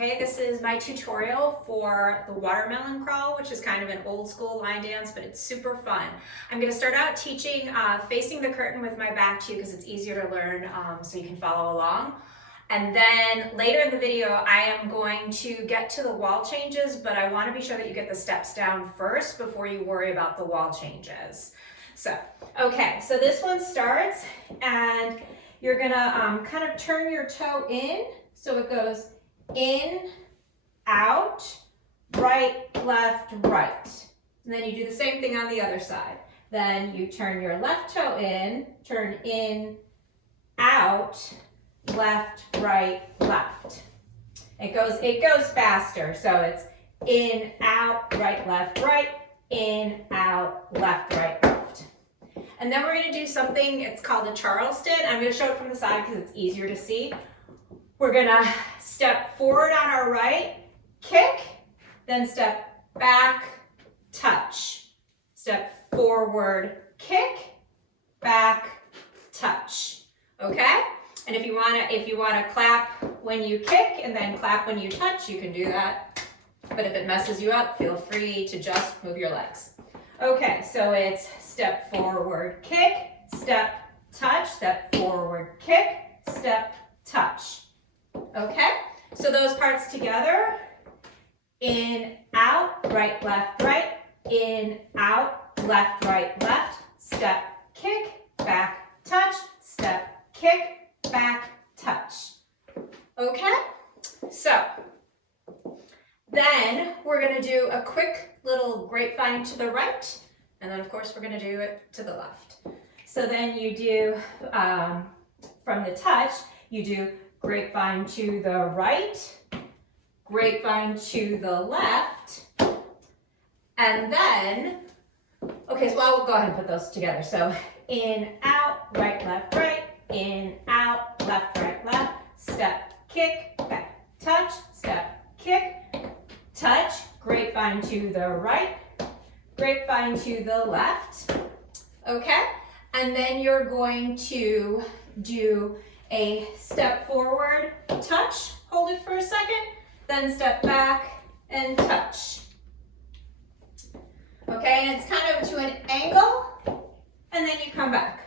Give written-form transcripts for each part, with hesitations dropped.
Okay, this is my tutorial for the watermelon crawl, which is kind of an old school line dance, but it's super fun. I'm going to start out teaching facing the curtain with my back to you because it's easier to learn so you can follow along. And then later in the video, I am going to get to the wall changes, but I want to be sure that you get the steps down first before you worry about the wall changes. So, okay, so this one starts and you're gonna kind of turn your toe in, so it goes in, out, right, left, right. And then you do the same thing on the other side. Then you turn your left toe in, turn in, out, left, right, left. It goes faster, so it's in, out, right, in, out, left, right, left. And then we're going to do something, it's called a Charleston. I'm going to show it from the side because it's easier to see. We're going to step forward on our right, kick, then step back, touch. Step forward, kick, back, touch. Okay? And if you want to clap when you kick and then clap when you touch, you can do that. But if it messes you up, feel free to just move your legs. Okay, so it's step forward, kick, step, touch, step forward, kick, step, touch. Okay, so those parts together, in, out, right, in, out, left, left, step, kick, back, touch, step, kick, back, touch. Okay, so then we're going to do a quick little grapevine to the right, and then of course we're going to do it to the left. So then you do, from the touch, you do grapevine to the right, grapevine to the left, and then, okay, so I'll go ahead and put those together. So in, out, right, in, out, left, step, kick, back, touch, step, kick, touch, grapevine to the right, grapevine to the left, okay? And then you're going to do a step forward, touch, hold it for a second, then step back and touch. Okay, and it's kind of to an angle, and then you come back.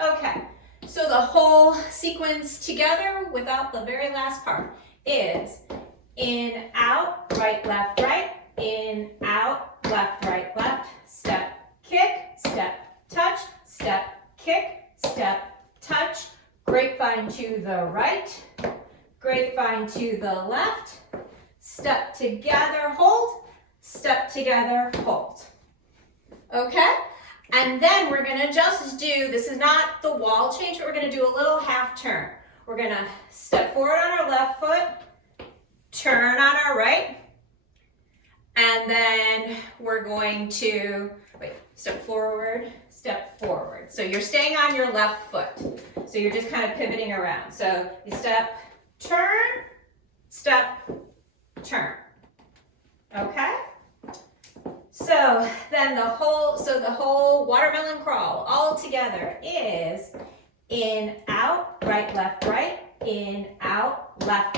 Okay, so the whole sequence together without the very last part is in, out, right, in, out, left, step, kick, step, touch, step, kick, step, touch, grapevine to the right, grapevine to the left, step together, hold, step together, hold. Okay? And then we're going to just do, this is not the wall change, but we're going to do a little half turn. We're going to step forward on our left foot, turn on our right, and then we're going to, step forward, step forward. So you're staying on your left foot. So you're just kind of pivoting around. So you step, turn, step, turn. Okay? So then the whole watermelon crawl all together is in, out, right, in, out, left,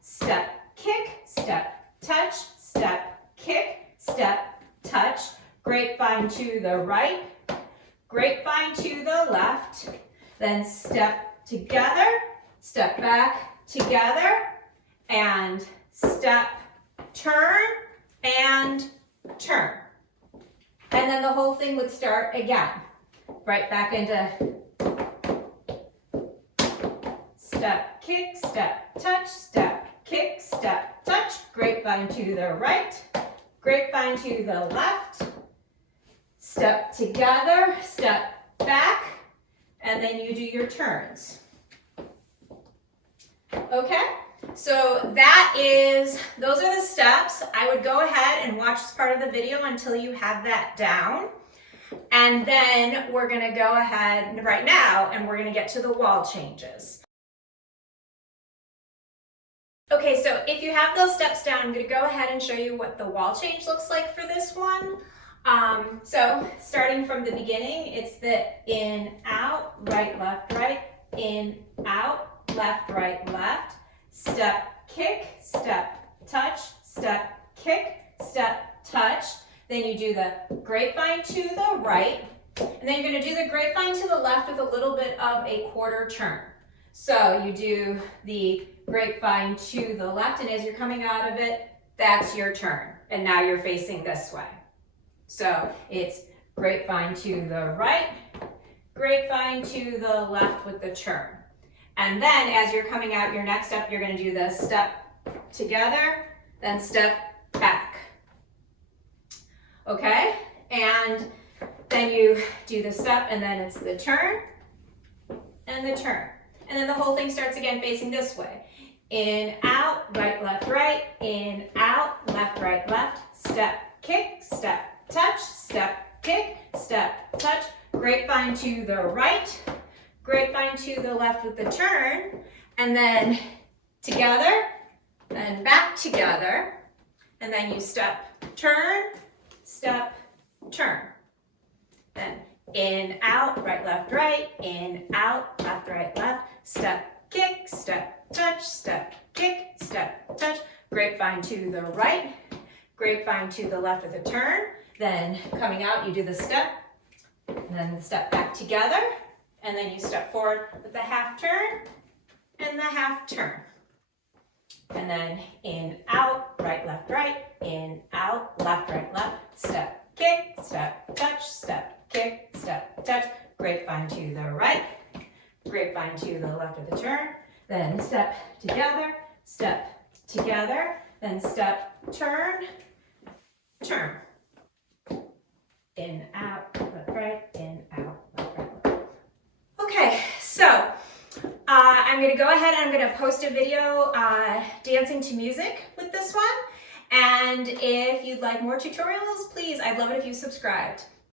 step, kick, step, touch, step, kick, step, touch, grapevine to the right, grapevine to the left, then step together, step back together, and step, turn, and turn. And then the whole thing would start again. Right back into step, kick, step, touch, step, kick, step, touch, grapevine to the right, grapevine to the left, step together, step back, and then you do your turns. Okay? So those are the steps. I would go ahead and watch this part of the video until you have that down. And then we're going to go ahead right now and we're going to get to the wall changes. Okay, so if you have those steps down, I'm going to go ahead and show you what the wall change looks like for this one. So starting from the beginning, it's the in, out, right, in, out, left, step, kick, step, touch, step, kick, step, touch. Then you do the grapevine to the right, and then you're going to do the grapevine to the left with a little bit of a quarter turn. So you do the grapevine to the left, and as you're coming out of it, that's your turn. And now you're facing this way. So it's grapevine to the right, grapevine to the left with the turn. And then as you're coming out your next step, you're going to do the step together, then step back. Okay? And then you do the step, and then it's the turn and the turn. And then the whole thing starts again facing this way. In, out, right, in, out, left, step, kick, step, touch, step, kick, step, touch, grapevine to the right, grapevine to the left with the turn, and then together, and back together, and then you step, turn, step, turn. Then in, out, right, in, out, left, step, kick, step, touch, step, kick, step, touch, grapevine to the right, grapevine to the left with a turn, then coming out you do the step, and then the step back together, and then you step forward with the half turn and the half turn. And then in, out, right, in, out, left, step, kick, step, touch, step, kick, step, touch, grapevine to the right, grapevine to the left of the turn, then step together, then step, turn, turn. In, out, left, right, in, out, left, right. Okay, so I'm going to go ahead and I'm going to post a video dancing to music with this one. And if you'd like more tutorials, please, I'd love it if you subscribed.